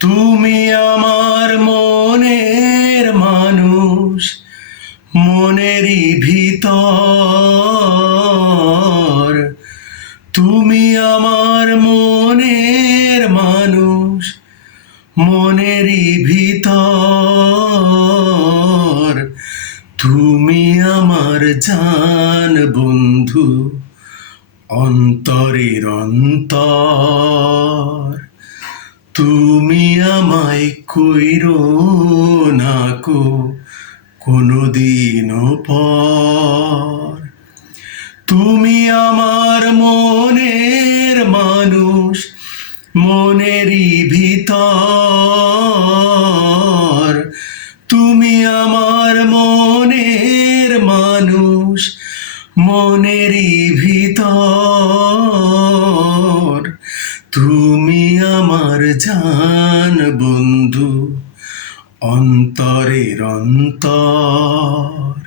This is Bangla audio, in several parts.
তুমি আমার মনের মানুষ, মনেরই ভিতর। তুমি আমার মনের মানুষ, মনেরই ভিতর। তুমি আমার জান বন্ধু, অন্তরের অন্তর। তুমি আমায় কইরো না কো কোনদিনও পর। তুমি আমার মনের মানুষ, মনেরই ভিতর। তুমি আমার মনের মানুষ, মনেরই ভিতর। তুমি আমার জান বন্ধু, অন্তরের অন্তর।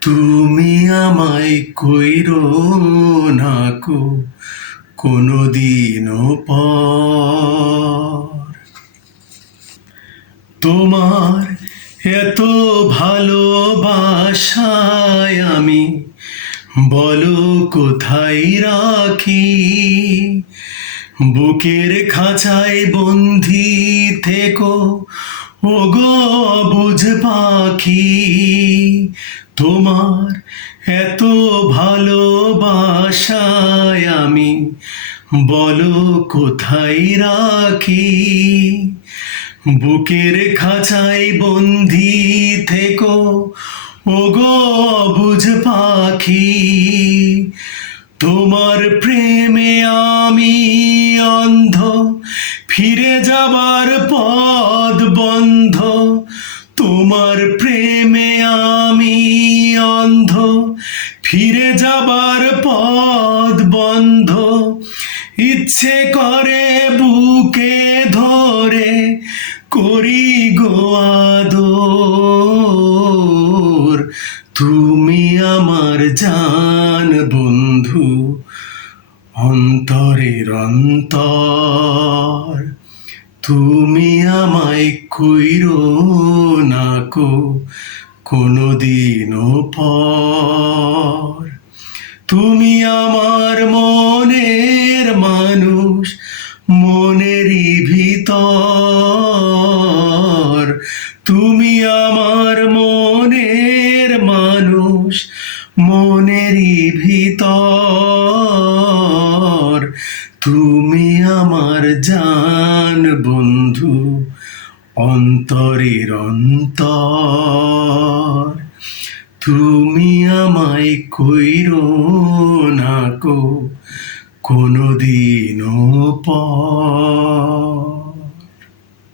তুমি আমায় কইরো না কো কোনদিনও পর। তোমার এত ভালোবাসায় আমি বলো কোথায় রাখি। বুকের খাঁচায় বন্দি থেকো ওগো অবুঝ পাখি। তোমার এত ভালোবাসায় আমি বলো কোথায় রাখি। বুকের খাঁচায় বন্দি থেকো ওগো অবুঝ পাখি। তোমার প্রেমে আমি অন্ধ, ফিরে যাবার পথ বন্ধ। তোমার প্রেমে আমি অন্ধ, ফিরে যাবার পথ বন্ধ। ইচ্ছে করে বুকে ধরে করি গো আদর। তুমি আমার জান বন্ধু, অন্তরের অন্তর। তুমি আমায় কইরো না কো কোনদিনও পর। তুমি আমার মনের মানুষ, মনেরই ভিতর। তুমি আমার মনের মানুষ, মনেরই ভিতর। তুমি আমার জান বন্ধু, অন্তরের অন্তর। তুমি আমায় কইরো না কো কোনদিনও পর।